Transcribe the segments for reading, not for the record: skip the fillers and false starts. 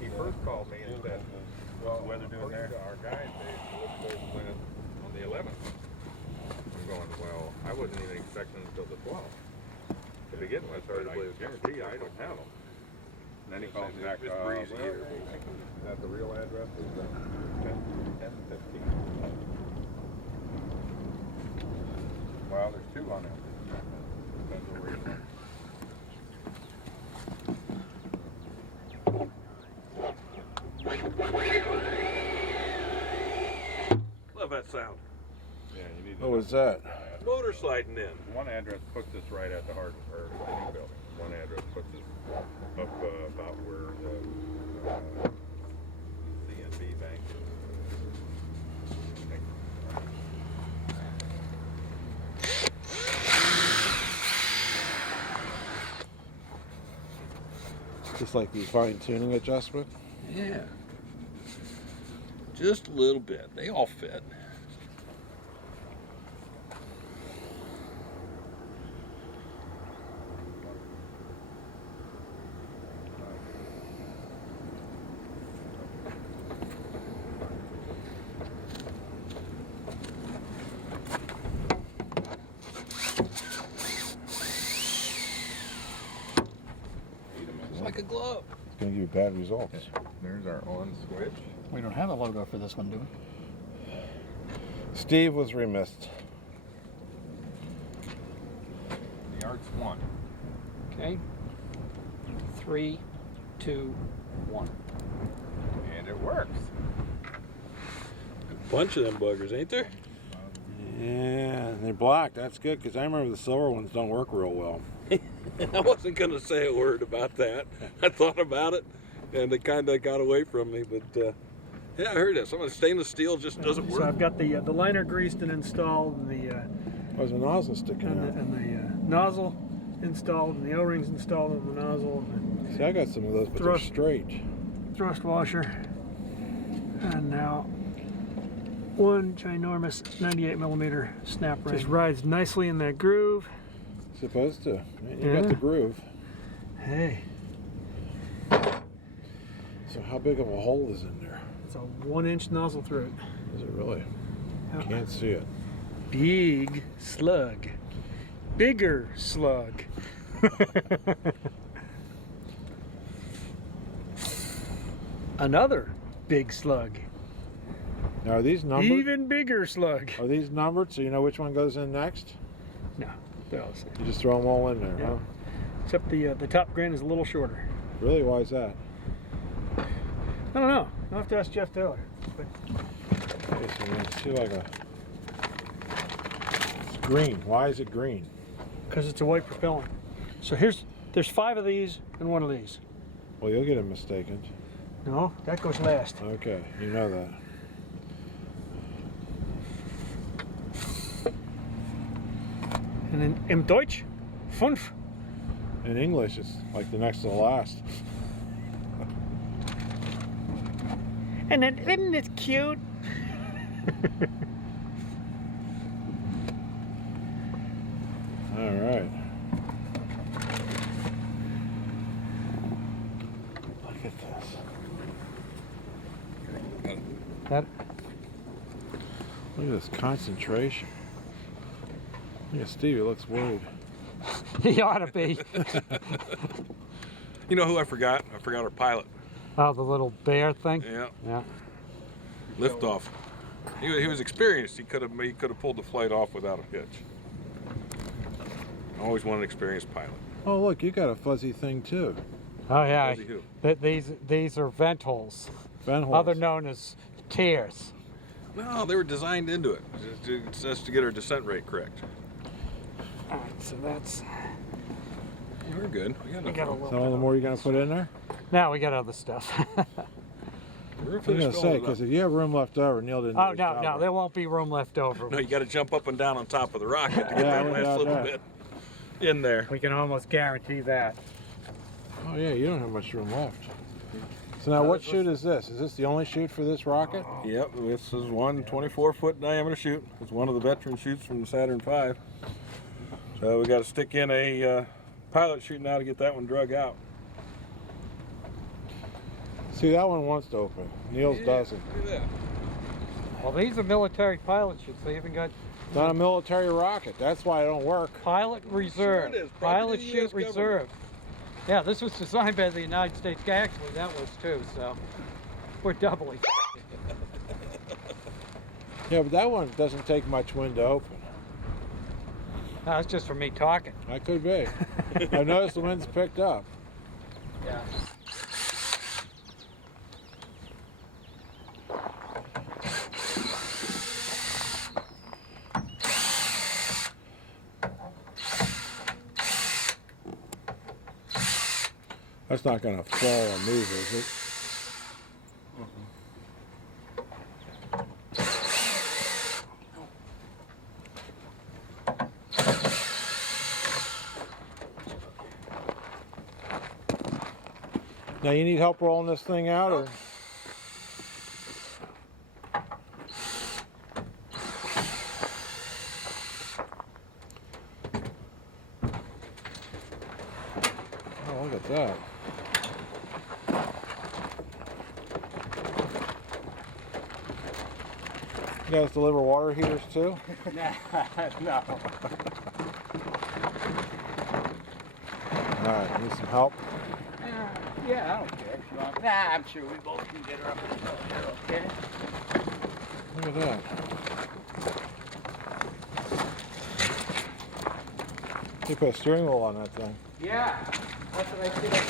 He first called me and said, well, what's the weather doing there? Our guys, they looked on the 11th. I'm going, well, I wasn't even expecting until the 12th. To begin with, I was guarantee I don't have them. And then he calls back, it's breezy here. Is that the real address? Is 1015. Well, there's two on it. Depends where you're from. Love that sound. Yeah, you need to What was that? Motor sliding in. One address puts us right at the heart of the new building. One address puts us up about where the CNB bank is. Just like the fine-tuning adjustment? Yeah. Just a little bit. They all fit. Like a glove. It's going to give you bad results. There's our on switch. We don't have a logo for this one, do we? Steve was remiss. The art's 1. Okay. 3, 2, 1. And it works. A bunch of them buggers, ain't there? Yeah, and they're black. That's good because I remember the silver ones don't work real well. I wasn't going to say a word about that. I thought about it, and it kind of got away from me. But yeah, I heard that. Some of the stainless steel just doesn't work. So I've got the liner greased and installed, and the There's a nozzle sticking out. and the nozzle installed, and the O-rings installed on the nozzle, and See, I got some of those, but they're straight. the thrust washer, and now one ginormous 98mm snap ring. Just rides nicely in that groove. Supposed to. You got the groove. Hey, So how big of a hole is in there? it's a 1-inch nozzle through it. Is it really? Yep. Can't see it. Big slug. Bigger slug. Another big slug. Now, are these numbered? Even bigger slug. Are these numbered so you know which one goes in next? No, they're all the same. You just throw them all in there, Yeah. huh? Except the top grain is a little shorter. Really? Why is that? I don't know. I'll have to ask Jeff Taylor. But Okay, so you see like a... It's green. Why is it green? because it's a white propellant. So there's 5 of these and 1 of these. Well, you'll get it mistaken. No, that goes last. Okay, you know that. And then im Deutsch, 5. In English, it's like the next to the last. And then, isn't it cute? All right. Look at this. That Look at this concentration. Look at Steve, he looks worried. he ought to be. You know who I forgot? I forgot our pilot. Oh, the little bear thing. Yeah, Yeah. liftoff. He was experienced. He could have pulled the flight off without a hitch. I always want an experienced pilot. Oh, look, you got a fuzzy thing too. Oh yeah. Fuzzy who? These are vent holes, Vent holes. other known as tears. No, they were designed into it just to get our descent rate correct. All right, so that's. We're good. We got We enough got a room. little. So all the more you're gonna put in there? Now we got other stuff. We're I'm finished gonna say, filling it up. because if you have room left over, Neil didn't do Oh his no, job no, right. there won't be room left over. No, you got to jump up and down on top of the rocket to get Yeah, I that went last down little there. bit in there. We can almost guarantee that. Oh yeah, you don't have much room left. So now what chute is this? Is this the only chute for this rocket? Yep, this is one 24-foot diameter chute. It's one of the veteran chutes from the Saturn V. We got to stick in a pilot chute now to get that one drug out. See, that one wants to open. Neil's doesn't. Look at that. Well, these are military pilot chutes. They even got Not a military rocket. That's why it don't work. pilot reserve. Sure it is. Pilot Property of the chute US government. reserve. Yeah, this was designed by the United States. Actually, that was too. So we're doubly. Yeah, but that one doesn't take much wind to open. That's just for me talking. That could be. I noticed the wind's picked up. Yeah. That's not going to fall or move, is it? Now you need help rolling this thing out, or? Oh, look at that. You guys deliver water heaters too? No. Alright, need some help? Yeah, I don't care. If you want. Nah, I'm sure we both can get her up in the hill there, okay? Look at that. You put a steering wheel on that thing. Yeah, that's what I did.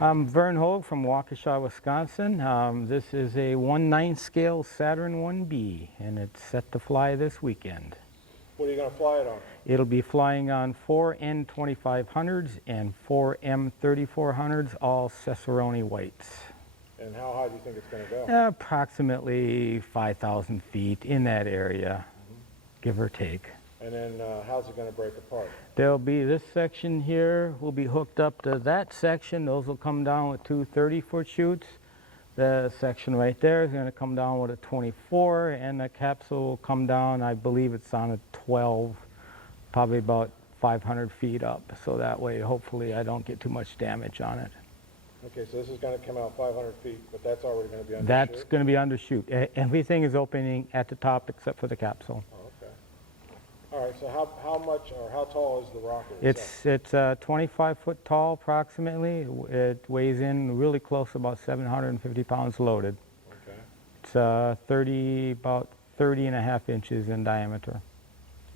I'm Vern Hoag from Waukesha, Wisconsin. This is a 1/9 scale Saturn 1B, and it's set to fly this weekend. What are you going to fly it on? It'll be flying on 4 N2500s and 4 M3400s, all Cicerone whites. And how high do you think it's going to go? Approximately 5,000 feet in that area, give or take. And then how's it going to break apart? There'll be this section here will be hooked up to that section. Those will come down with two 30-foot chutes. The section right there is going to come down with a 24, and the capsule will come down, I believe it's on a 12, probably about 500 feet up. So that way, hopefully, I don't get too much damage on it. Okay, so this is going to come out 500 feet, but that's already going to be under That's chute? going to be undershoot. Everything is opening at the top except for the capsule. Oh, okay. All right, so how much or how tall is the rocket? It's 25 foot tall approximately. It weighs in really close, about 750 pounds loaded. Okay. It's about 30 and a half inches in diameter.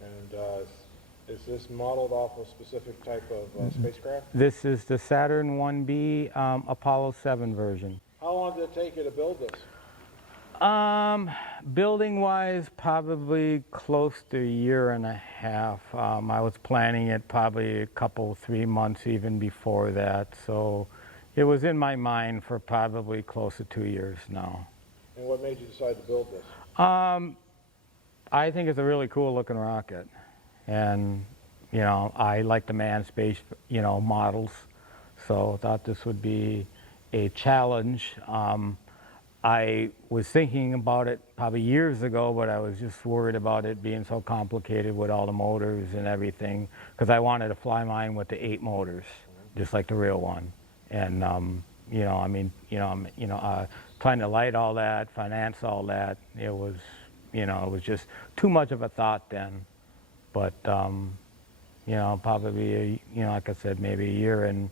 And is this modeled off a specific type of spacecraft? This is the Saturn 1B Apollo 7 version. How long did it take you to build this? Building wise, probably close to a year and a half. I was planning it probably a couple, 3 months even before that. So it was in my mind for probably close to 2 years now. And what made you decide to build this? I think it's a really cool looking rocket. And, you know, I like the manned space, you know, models. So I thought this would be a challenge. I was thinking about it probably years ago, but I was just worried about it being so complicated with all the motors and everything, because I wanted to fly mine with the 8 motors, just like the real one. And you know, I mean, trying to light all that, finance all that, it was, you know, it was just too much of a thought then. But you know, probably, you know, like I said, maybe a year and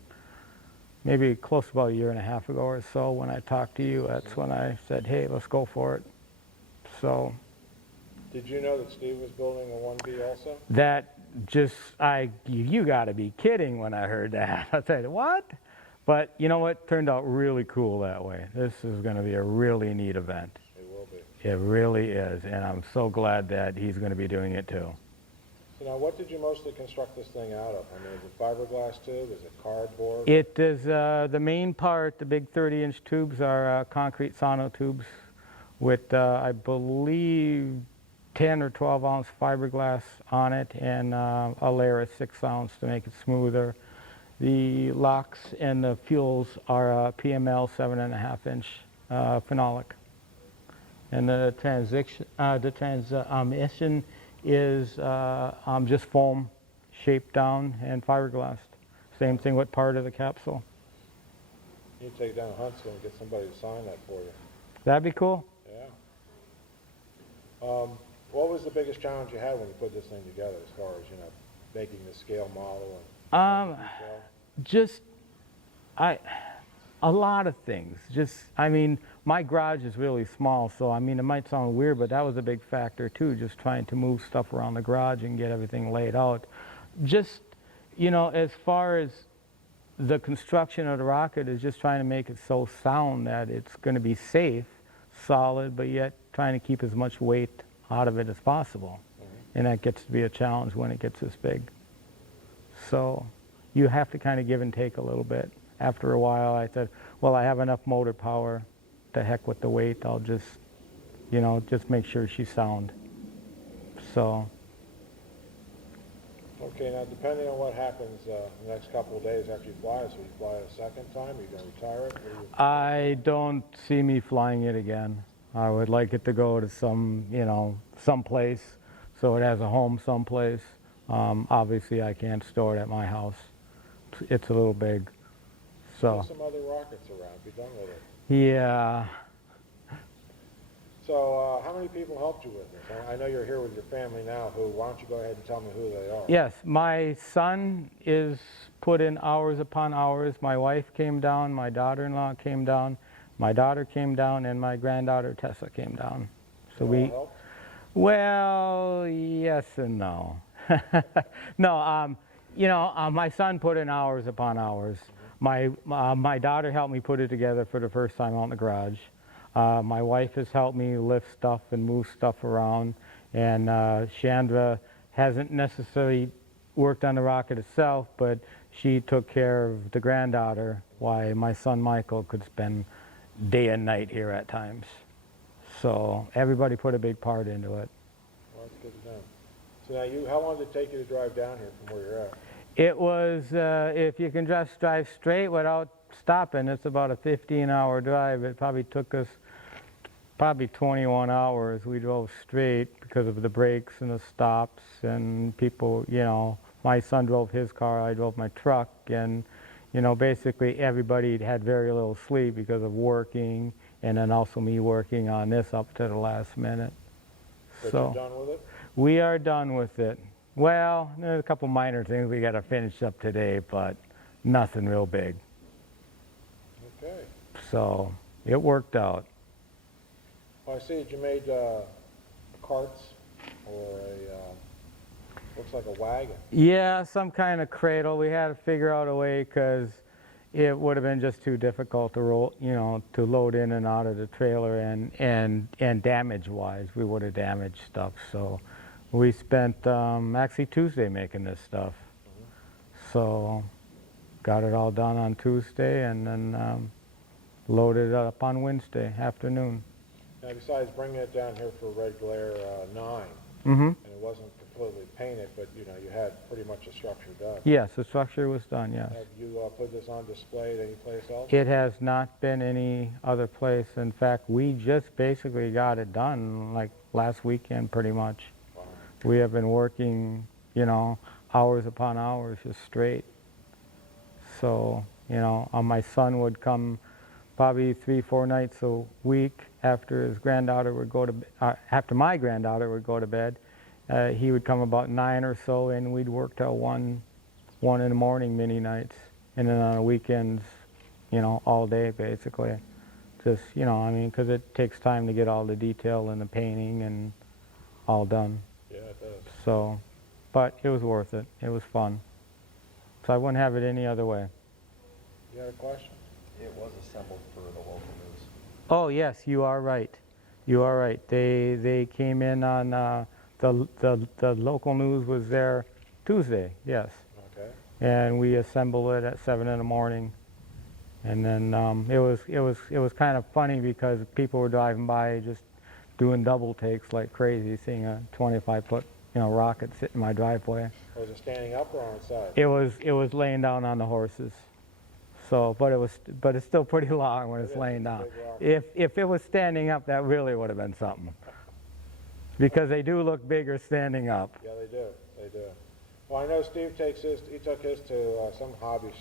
maybe close to about a year and a half ago or so when I talked to you, that's when I said, hey, let's go for it. So. Did you know that Steve was building a 1B also? That just, you gotta be kidding when I heard that. I said, what? But you know what, turned out really cool that way. This is gonna be a really neat event. It will be. It really is, and I'm so glad that he's gonna be doing it too. So now, what did you mostly construct this thing out of? I mean, is it fiberglass tube? Is it cardboard? It is, the main part, the big 30-inch tubes are concrete sonotubes with, I believe, 10 or 12 ounce fiberglass on it, and a layer of 6 ounce to make it smoother. The locks and the fuels are PML 7.5-inch phenolic. And the transmission is just foam shaped down and fiberglass. Same thing with part of the capsule. You take it down to Huntsville and get somebody to sign that for you. That'd be cool. Yeah. What was the biggest challenge you had when you put this thing together, as far as, you know, making the scale model and detail? Just, a lot of things. Just, I mean, my garage is really small, so I mean, it might sound weird, but that was a big factor too, just trying to move stuff around the garage and get everything laid out. Just, you know, as far as the construction of the rocket is just trying to make it so sound that it's going to be safe, solid, but yet trying to keep as much weight out of it as possible. And that gets to be a challenge when it gets this big. So you have to kind of give and take a little bit. After a while, I said, well, I have enough motor power. To heck with the weight. I'll just, you know, just make sure she's sound. So. Okay, now depending on what happens the next couple of days after you fly it, so you fly it a second time, are you going to retire it? What do you... I don't see me flying it again. I would like it to go to some, you know, someplace, so it has a home someplace. Obviously, I can't store it at my house. It's a little big. So. There's some other rockets around. Be done with it. Yeah. So, how many people helped you with this? I know you're here with your family now. Why don't you go ahead and tell me who they are? Yes, my son is put in hours upon hours. My wife came down, my daughter-in-law came down, my daughter came down, and my granddaughter Tessa came down. So They all helped? Well, yes and no. No, you know, my son put in hours upon hours. My daughter helped me put it together for the first time out in the garage. My wife has helped me lift stuff and move stuff around, and Chandra hasn't necessarily worked on the rocket itself, but she took care of the granddaughter, while my son Michael could spend day and night here at times. So everybody put a big part into it. Well, that's good to know. So now, how long did it take you to drive down here from where you're at? It was, if you can just drive straight without stopping, it's about a 15-hour drive. It probably took us probably 21 hours. We drove straight because of the brakes and the stops and people, you know, my son drove his car, I drove my truck, and, you know, basically everybody had very little sleep because of working, and then also me working on this up to the last minute. But So you're done with it? we are done with it. Well, there's a couple minor things we got to finish up today, but nothing real big. Okay. So it worked out. Well, I see that you made carts or a, looks like a wagon. Yeah, some kind of cradle. We had to figure out a way because it would have been just too difficult to roll, you know, to load in and out of the trailer, and damage-wise, we would have damaged stuff. So we spent actually Tuesday making this stuff. So got it all done on Tuesday and then loaded it up on Wednesday afternoon. Now, besides bringing it down here for Red Glare 9, Mm-hmm. and it wasn't completely painted, but you know, you had pretty much a structure done. Yes, the structure was done, yes. Have you put this on display at any place else? It has not been any other place. In fact, we just basically got it done like last weekend pretty much. Wow. We have been working, you know, hours upon hours just straight. So, you know, my son would come probably 3-4 nights a week after his granddaughter would go to, after my granddaughter would go to bed. He would come about 9 or so, and we'd work till 1 in the morning many nights, and then on the weekends, you know, all day basically. Just, you know, I mean, because it takes time to get all the detail and the painting and all done. Yeah, it does. So, but it was worth it. It was fun. So I wouldn't have it any other way. You had a question? It was assembled for the local news. Oh yes, you are right. You are right. They came in on the local news was there Tuesday. Yes. Okay. And we assembled it at 7 in the morning, and then it was kind of funny because people were driving by just doing double takes like crazy, seeing a 25-foot rocket sit in my driveway. Or was it standing up or on its side? It was laying down on the horses. So, but it's still pretty long when It it's is, laying it's a down. big rock. If it was standing up, that really would have been something. Because they do look bigger standing up. Yeah, they do. They do. Well, I know Steve he took his to some hobby.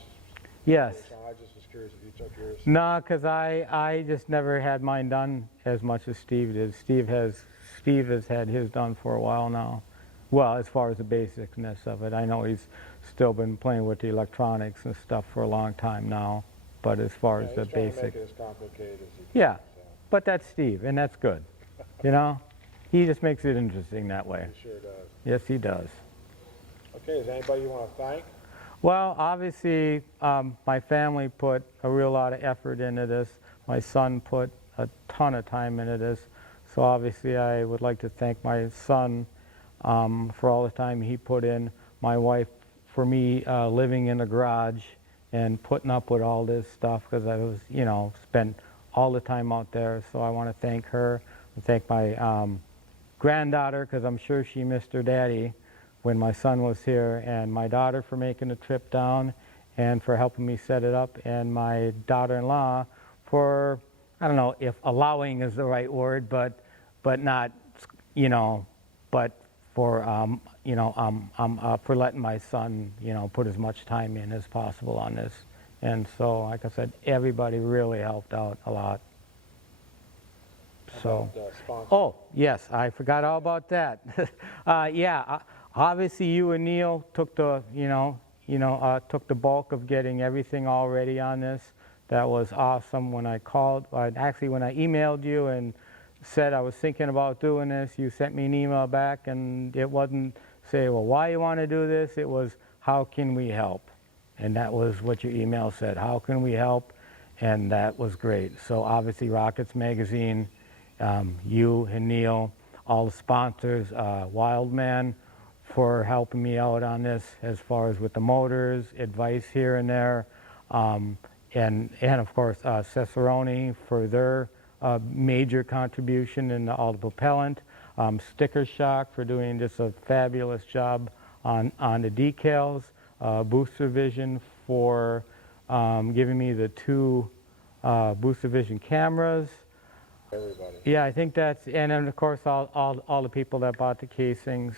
Yes. I just was curious if you took yours. No, because I just never had mine done as much as Steve did. Steve has had his done for a while now. Well, as far as the basicness of it, I know he's still been playing with the electronics and stuff for a long time now. But as far Yeah, as the he's trying to basic, make it as complicated as he can. yeah. So, But that's Steve, and that's good. You know, he just makes it interesting that way. he sure does. Yes, he does. Okay, is there anybody you want to thank? Well, obviously, my family put a real lot of effort into this. My son put a ton of time into this. So obviously, I would like to thank my son for all the time he put in. My wife for me living in the garage and putting up with all this stuff because I was, you know, spent all the time out there. So I want to thank her and thank my granddaughter because I'm sure she missed her daddy when my son was here, and my daughter for making the trip down and for helping me set it up, and my daughter-in-law for, I don't know if allowing is the right word, but not, you know, but for, for letting my son, you know, put as much time in as possible on this. And so, like I said, everybody really helped out a lot. So, About, sponsors. oh, yes, I forgot all about that. Yeah, obviously you and Neil took the, took the bulk of getting everything all ready on this. That was awesome. When I called, actually when I emailed you and said I was thinking about doing this, you sent me an email back, and it wasn't say, well, why you want to do this? It was, how can we help? And that was what your email said, how can we help? And that was great. So obviously Rockets Magazine, you and Neil, all the sponsors, Wildman for helping me out on this as far as with the motors, advice here and there, and of course Cicerone for their major contribution in all the propellant, Sticker Shock for doing just a fabulous job on the decals, Booster Vision for giving me the 2 Booster Vision cameras. Everybody. Yeah, I think that's, and then of course all the people that bought the casings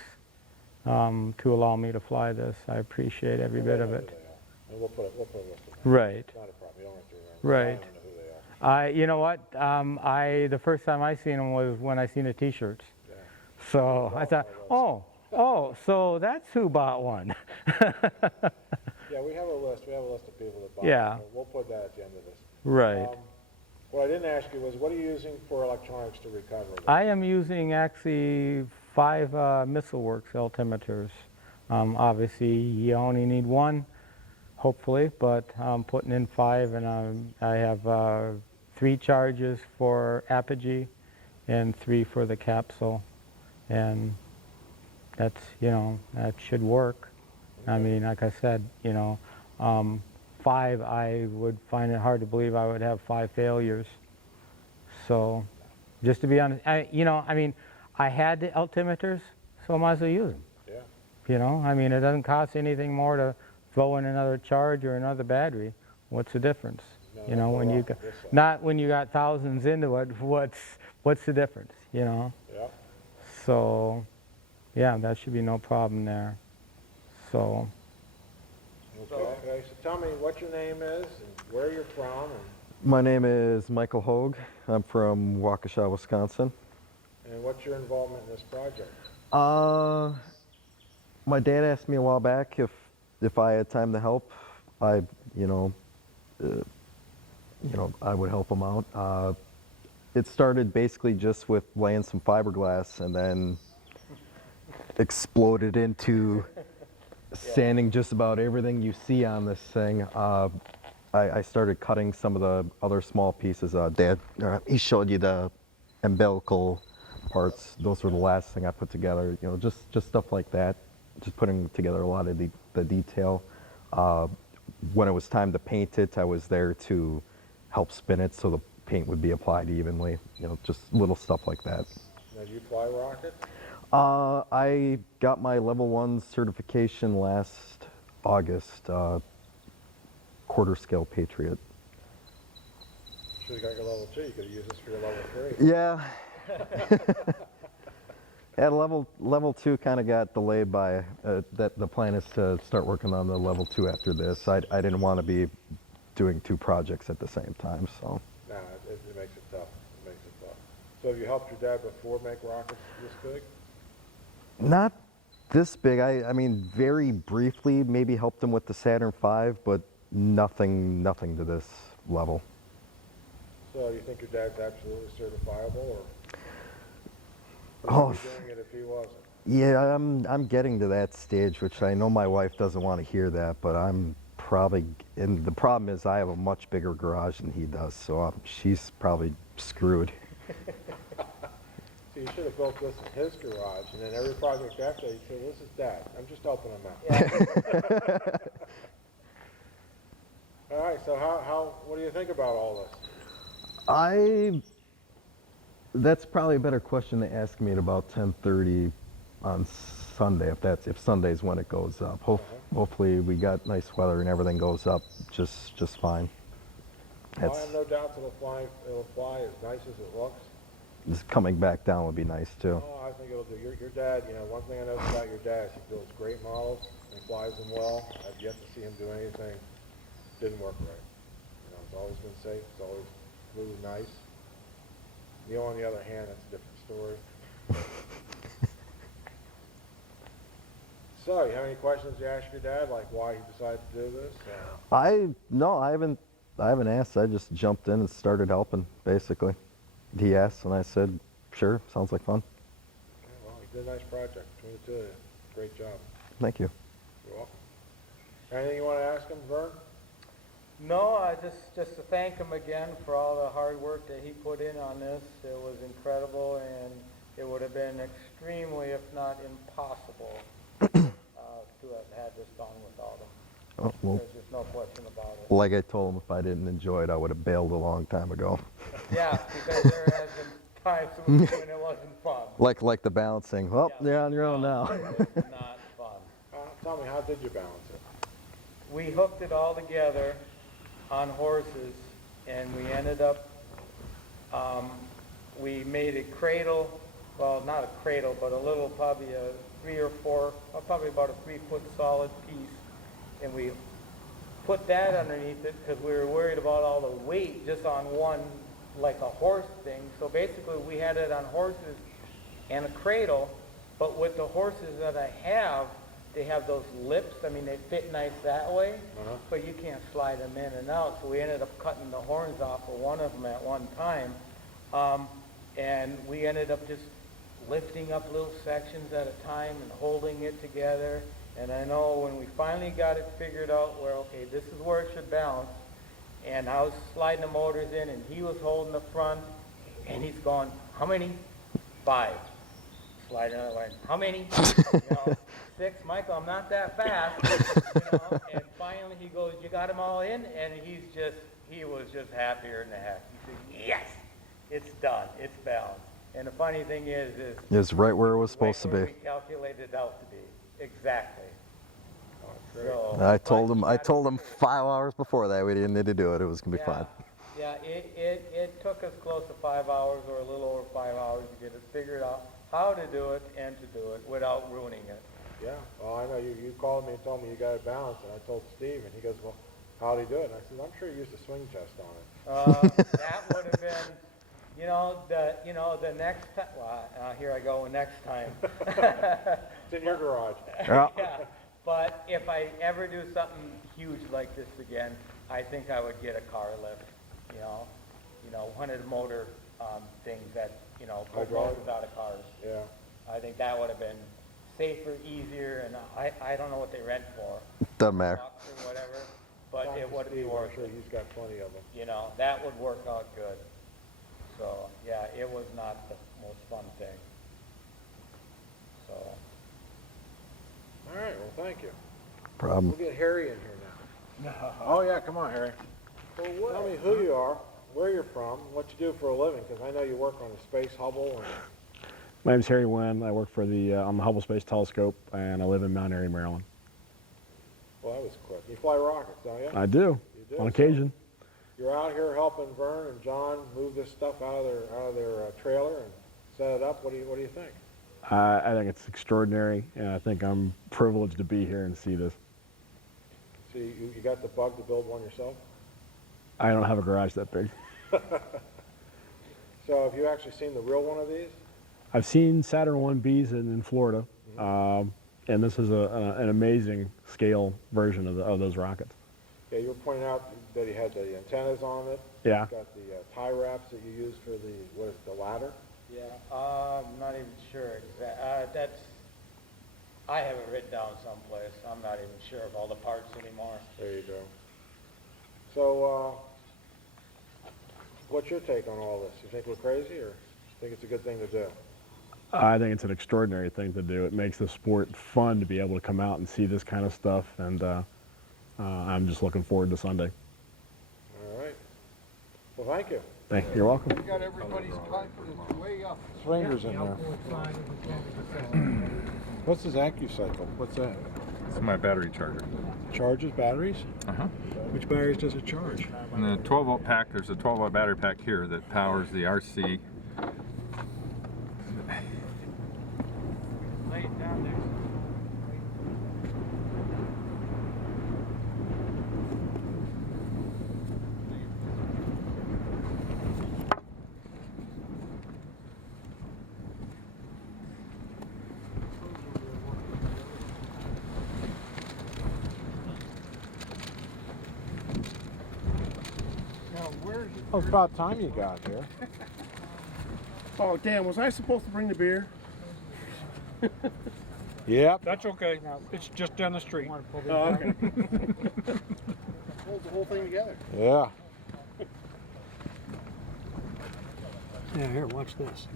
to allow me to fly this. I appreciate every bit of it. And we'll put a list of them. Right, It's not a problem. You don't have to remember. right. I don't know who they are. You know what? The first time I seen them was when I seen the T-shirts. Yeah. So I thought, oh, so that's who bought one. Yeah, we have a list. We have a list of people that bought Yeah. it. We'll put that at the end of this. Right. What I didn't ask you was, what are you using for electronics to recover this? I am using actually 5 MissileWorks altimeters. Obviously, you only need 1, hopefully, but I'm putting in 5, and I have 3 charges for Apogee and 3 for the capsule, and that's, that should work. I mean, like I said, 5, I would find it hard to believe I would have 5 failures. So, just to be honest, I had the altimeters, so I might as well use them. Yeah. I mean, it doesn't cost anything more to throw in another charge or another battery. What's the difference? No, When you got, this side. not when you got thousands into it. What's the difference? Yeah. So, yeah, that should be no problem there. So. Okay, so tell me what your name is and where you're from. My name is Michael Hoag. I'm from Waukesha, Wisconsin. And what's your involvement in this project? My dad asked me a while back if I had time to help. I would help him out. It started basically just with laying some fiberglass, and then exploded into sanding just about everything you see on this thing. I started cutting some of the other small pieces. Dad, he showed you the umbilical parts. Those were the last thing I put together. Just stuff like that. Just putting together a lot of the detail. When it was time to paint it, I was there to help spin it so the paint would be applied evenly. Just little stuff like that. Now, do you fly rocket? I got my level 1 certification last August, quarter scale Patriot. Should've got your level 2, you could've used this for your level 3. Yeah. Yeah, level 2 kind of got delayed by, that the plan is to start working on the level 2 after this. I didn't want to be doing 2 projects at the same time, so. Nah, it makes it tough, it makes it tough. So have you helped your dad before make rockets this big? Not this big. I mean, very briefly, maybe helped him with the Saturn V, but nothing to this level. So you think your dad's absolutely certifiable, or Oh, would you be doing it if he wasn't? yeah, I'm getting to that stage, which I know my wife doesn't want to hear that, but I'm probably, and the problem is I have a much bigger garage than he does, so she's probably screwed. So you should have built this in his garage, and then every project after, you say, well, this is Dad, I'm just helping him out. All right, so what do you think about all this? That's probably a better question to ask me at about 10:30 on Sunday, if Sunday's when it goes up. Hopefully we got nice weather and everything goes up just fine. Well, I have no doubts it'll fly as nice as it looks. Just coming back down would be nice too. Oh, I think it'll do. Your dad, one thing I know about your dad is he builds great models and flies them well. I've yet to see him do anything didn't work right. It's always been safe. It's always flew nice. Neil, on the other hand, that's a different story. So, you have any questions you ask your dad, like why he decided to do this? No, I haven't asked. I just jumped in and started helping, basically. He asked, and I said, sure, sounds like fun. Okay, well, you did a nice project between the two of you. Great job. Thank you. You're welcome. Anything you want to ask him, Vern? No, just to thank him again for all the hard work that he put in on this. It was incredible, and it would have been extremely, if not impossible, to have had this done without him. Oh, well, There's just no question about it. like I told him, if I didn't enjoy it, I would have bailed a long time ago. Yeah, because there has been times when it wasn't fun. Like the balancing. Well, Yeah. you're on your own now. It's not fun. Tell me, how did you balance it? We hooked it all together on horses, and we ended up, we made a cradle, well, not a cradle, but a little, probably a 3 or 4, probably about a 3-foot solid piece, and we put that underneath it because we were worried about all the weight just on one, like a horse thing. So basically we had it on horses and a cradle, but with the horses that I have, they have those lips. I mean, they fit nice that way, but you can't slide them in and out. So we ended up cutting the horns off of one of them at one time, and we ended up just lifting up little sections at a time and holding it together. And I know when we finally got it figured out where, okay, this is where it should balance, and I was sliding the motors in, and he was holding the front, and he's going, how many? 5. Sliding another line, how many? 6, Michael, I'm not that fast. And finally he goes, you got them all in? And he was just happier than heck. He said, yes, it's done, it's balanced. And the funny thing is It's right where it was supposed to be. we calculated it out to be. Exactly. So, I told him 5 hours before that we didn't need to do it. It was gonna be fine. Yeah, it took us close to 5 hours or a little over 5 hours to get it figured out how to do it and to do it without ruining it. Yeah, well, I know you called me and told me you got it balanced, and I told Steve, and he goes, well, how'd he do it? And I said, I'm sure he used a swing test on it. That would have been, the next time, well, here I go, next time. It's in your garage. Yeah. Yeah, but if I ever do something huge like this again, I think I would get a car lift, one of the motor things that, pull Hydraulic? motors out of cars. Yeah. I think that would have been safer, easier, and I don't know what they rent for, Doesn't matter. bucks or whatever, but Talk it to would be Steve, worth I'm sure it. he's got plenty of them. That would work out good. So, yeah, it was not the most fun thing. So, All right, well, thank you. Problem. We'll get Harry in here now. Oh, yeah, come on, Harry. Tell me who you are, where you're from, what you do for a living, because I know you work on the Space Hubble. My name's Harry Wynn. I work for on the Hubble Space Telescope, and I live in Mount Airy, Maryland. Well, that was quick. You fly rockets, don't you? I do, You do, on so occasion. You're out here helping Vern and John move this stuff out of their trailer and set it up. What do you think? I think it's extraordinary, and I think I'm privileged to be here and see this. So you got the bug to build one yourself? I don't have a garage that big. So have you actually seen the real one of these? I've seen Saturn 1Bs in Florida, and this is an amazing scale version of those rockets. Yeah, you were pointing out that he had the antennas on it. Yeah. He's got the tie wraps that you use for the ladder. Yeah, I'm not even sure that's, I have it written down someplace. I'm not even sure of all the parts anymore. There you go. So, what's your take on all this? You think we're crazy, or think it's a good thing to do? I think it's an extraordinary thing to do. It makes the sport fun to be able to come out and see this kind of stuff, and I'm just looking forward to Sunday. All right. Well, thank you. You're welcome. We got everybody's confidence way up. Swingers in there. What's his AccuCycle? What's that? It's my battery charger. Charges batteries? Uh-huh. Which batteries does it charge? In the 12-volt pack, there's a 12-volt battery pack here that powers the RC. Lay it down there. Oh, it's about time you got here. Oh, damn, was I supposed to bring the beer? Yep. That's okay. It's just down the street. Oh, okay. Hold the whole thing together. Yeah. Yeah, here, watch this.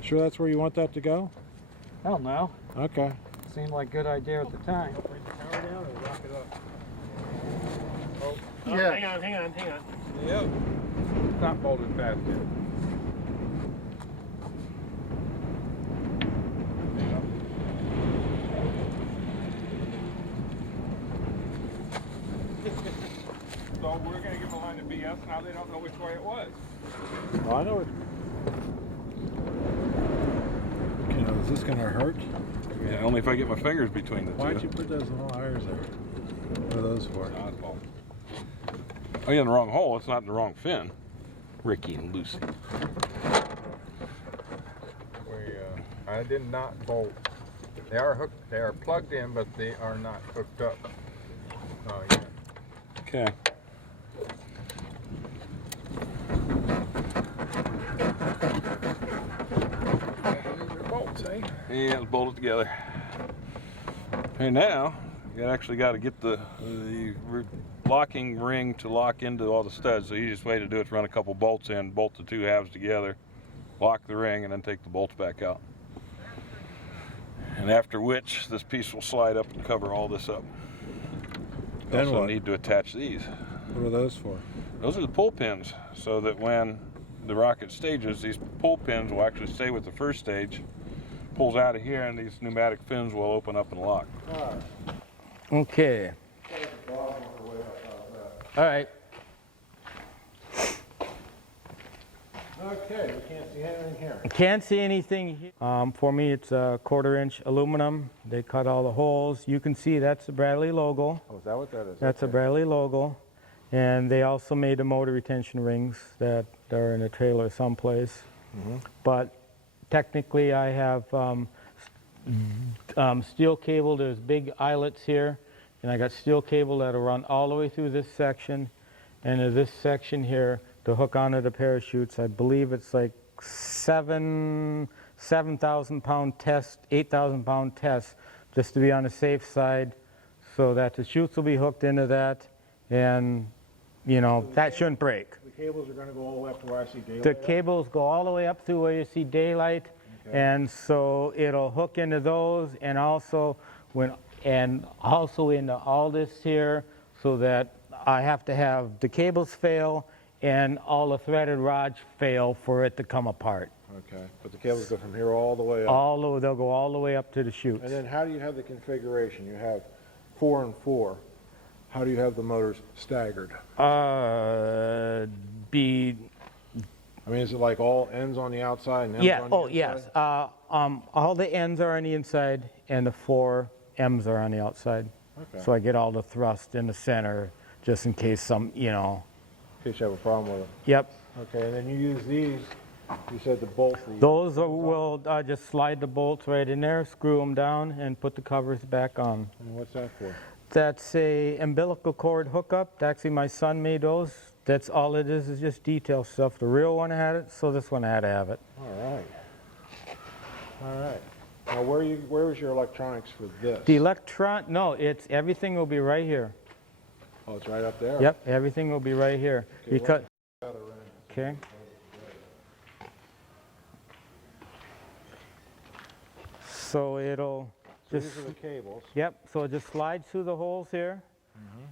Sure that's where you want that to go? Hell no. Okay. Seemed like a good idea at the time. Yeah. Hang on. Yep. Not bolted fast yet. So we're going to give a line of BS, now they don't know which way it was. Well, I know it. You know, is this going to hurt? Yeah, only if I get my fingers between the two. Why'd you put those little wires there? What are those for? Oddball. Oh, you're in the wrong hole. It's not in the wrong fin. Ricky and Lucy. I did not bolt. They are hooked. They are plugged in, but they are not hooked up. Oh yeah. Okay. Bolts, eh? Yeah, let's bolt it together. Okay, now you actually got to get the locking ring to lock into all the studs. The easiest way to do it is run a couple bolts in, bolt the two halves together, lock the ring, and then take the bolts back out. And after which, this piece will slide up and cover all this up. Then Also what? need to attach these. What are those for? Those are the pull pins, so that when the rocket stages, these pull pins will actually stay with the first stage, pulls out of here, and these pneumatic fins will open up and lock. Okay. All right. Okay, we can't see anything here. I can't see anything here. For me, it's a 1/4-inch aluminum. They cut all the holes. You can see that's the Bradley logo. Oh, is that what that is? That's a Bradley logo. And they also made the motor retention rings that are in a trailer someplace. But technically, I have steel cable. There's big eyelets here. And I got steel cable that'll run all the way through this section. And in this section here, to hook onto the parachutes, I believe it's like 7,000 pound test, 8,000 pound test, just to be on the safe side, so that the chutes will be hooked into that, and you know, that shouldn't break. The cables are going to go all the way up to where I see daylight. The cables go all the way up through where you see daylight, and so it'll hook into those, and also into all this here, so that I have to have the cables fail, and all the threaded rods fail for it to come apart. Okay, but the cables go from here all the way up. They'll go all the way up to the chutes. And then how do you have the configuration? You have 4 and 4. How do you have the motors staggered? I mean, is it like all ends on the outside and ends Yeah, on the oh, inside? yes. All the ends are on the inside and the 4 M's are on the outside. Okay. So I get all the thrust in the center just in case some, In case you have a problem with it. Yep. Okay, and then you use these, you said to bolt these. Will just slide the bolts right in there, screw them down, and put the covers back on. And what's that for? That's a umbilical cord hookup. Actually, my son made those. That's all it is just detail stuff. The real one had it, so this one had to have it. All right. All right. Now, where is your electronics for this? No, everything will be right here. Oh, it's right up there? Yep, everything will be right here. Okay, Because, okay. So it'll So just, these are the cables. yep, so it just slides through the holes here.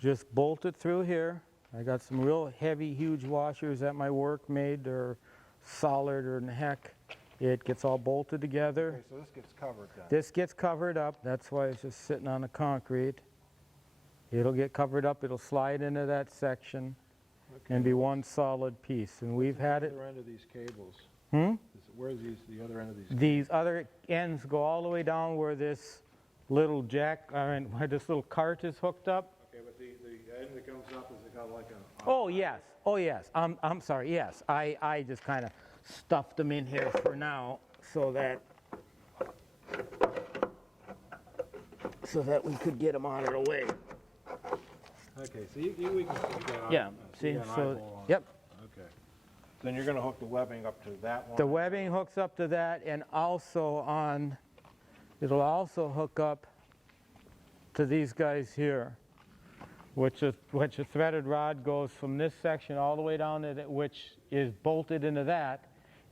Just bolt it through here. I got some real heavy, huge washers that my work made. They're solid or in the heck. It gets all bolted together. Okay, so this gets covered then. This gets covered up. That's why it's just sitting on the concrete. It'll get covered up. It'll slide into that section and be one solid piece. And we've had it. The other end of these cables. Hmm? Where's the other end of these? These other ends go all the way down where this little where this little cart is hooked up. Okay, but the end that comes up, is it got like a... Oh, yes. Oh, yes. I'm sorry. Yes. I just kind of stuffed them in here for now so that we could get them out of the way. Okay, so we can see that. Yeah. See, so, yep. Okay. Then you're going to hook the webbing up to that one? The webbing hooks up to that, and it'll also hook up to these guys here, which a threaded rod goes from this section all the way down to which is bolted into that,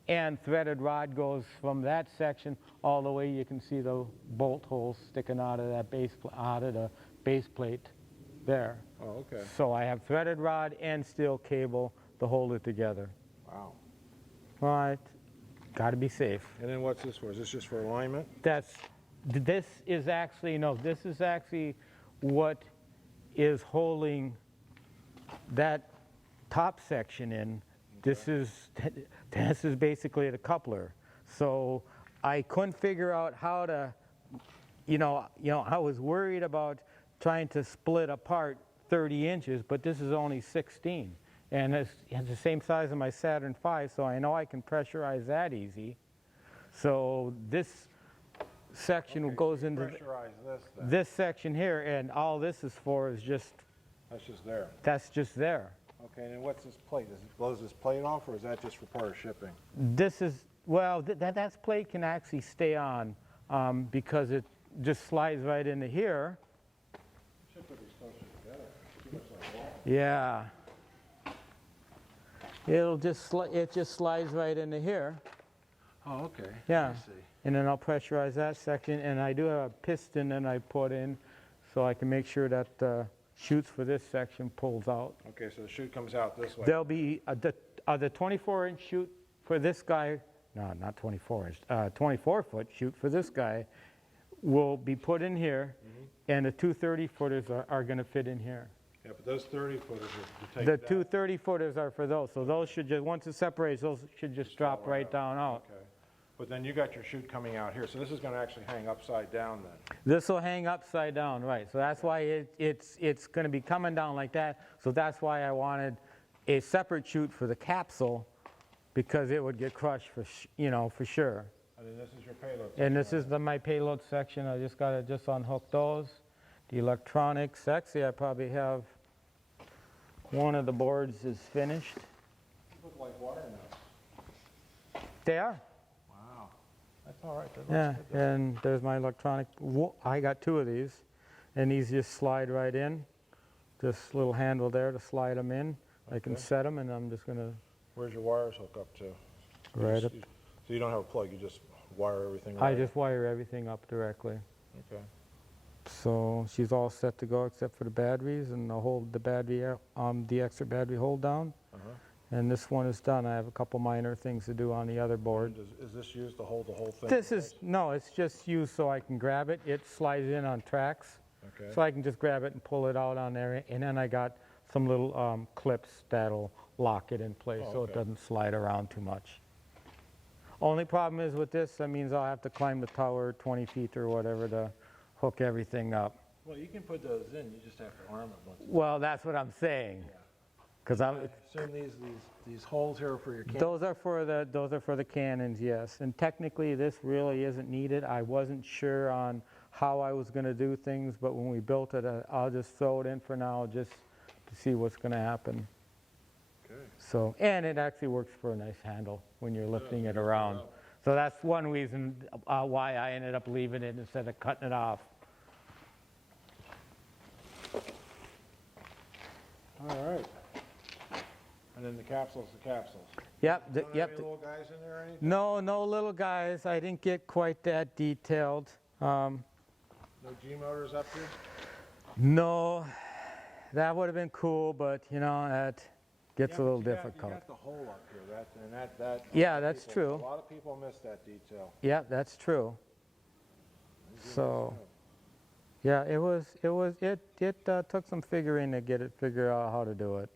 and threaded rod goes from that section all the way. You can see the bolt holes sticking out of that the base plate there. Oh, okay. So I have threaded rod and steel cable to hold it together. Wow. Right. Got to be safe. And then what's this for? Is this just for alignment? This is actually what is holding that top section in. This is basically the coupler. So I couldn't figure out how to, I was worried about trying to split apart 30 inches, but this is only 16. And it's the same size as my Saturn V, so I know I can pressurize that easy. So this section goes into Pressurize this then. this section here, and all this is for is just, That's just there. that's just there. Okay, and then what's this plate? Does it blows this plate off, or is that just for part of shipping? This is, well, that plate can actually stay on because it just slides right into here. Should put these closer together. Too much like wall. Yeah. It just slides right into here. Oh, okay. Yeah. I see. And then I'll pressurize that section, and I do have a piston that I put in so I can make sure that the chutes for this section pulls out. Okay, so the chute comes out this way. There'll be the 24-inch chute for this guy, no, not 24-inch, 24-foot chute for this guy will be put in here, and the two 30-footers are going to fit in here. Yeah, but those 30-footers are to take The that. two 30-footers are for those, so those should just, once it separates, those should just drop right down out. Okay. But then you got your chute coming out here, so this is going to actually hang upside down then. This will hang upside down, right, so that's why it's going to be coming down like that, so that's why I wanted a separate chute for the capsule, because it would get crushed for sure. And then this is your payload. And this is my payload section. I just got to just unhook those. The electronics, actually I probably have one of the boards is finished. Look like wire nuts. They are. Wow. That's all right. That looks Yeah, good. and there's my electronic. I got two of these, and these just slide right in. This little handle there to slide them in. I can Okay. set them, and I'm just going to Where's your wires hook up to? right up. So you don't have a plug, you just wire everything I right? just wire everything up directly. Okay. So she's all set to go except for the batteries, and I'll hold the battery, the extra battery hold down. Uh-huh. and this one is done. I have a couple minor things to do on the other board. Is this used to hold the whole thing? This is, no, it's just used so I can grab it. It slides in on tracks. Okay. So I can just grab it and pull it out on there, and then I got some little clips that'll lock it in place so it okay. doesn't slide around too much. Only problem is with this, that means I'll have to climb the tower 20 feet or whatever to hook everything up. Well, you can put those in, you just have to arm it once. Well, that's what I'm saying. Because I assume these holes here are for your camera. those are for the cannons, yes. And technically, this really isn't needed. I wasn't sure on how I was going to do things, but when we built it, I'll just throw it in for now, just to see what's going to happen. Okay. So, and it actually works for a nice handle when you're lifting it around. So that's one reason why I ended up leaving it instead of cutting it off. All right. And then the capsule's the capsules. Yep, Don't have yep. any little guys in there or anything? No, no little guys. I didn't get quite that detailed. No G motors up here? No, that would have been cool, but you know, that gets a little difficult. You got the hole up here, that. Yeah, that's true. A lot of people miss that detail. Yeah, that's true. So, yeah, it took some figuring to get it figure out how to do it.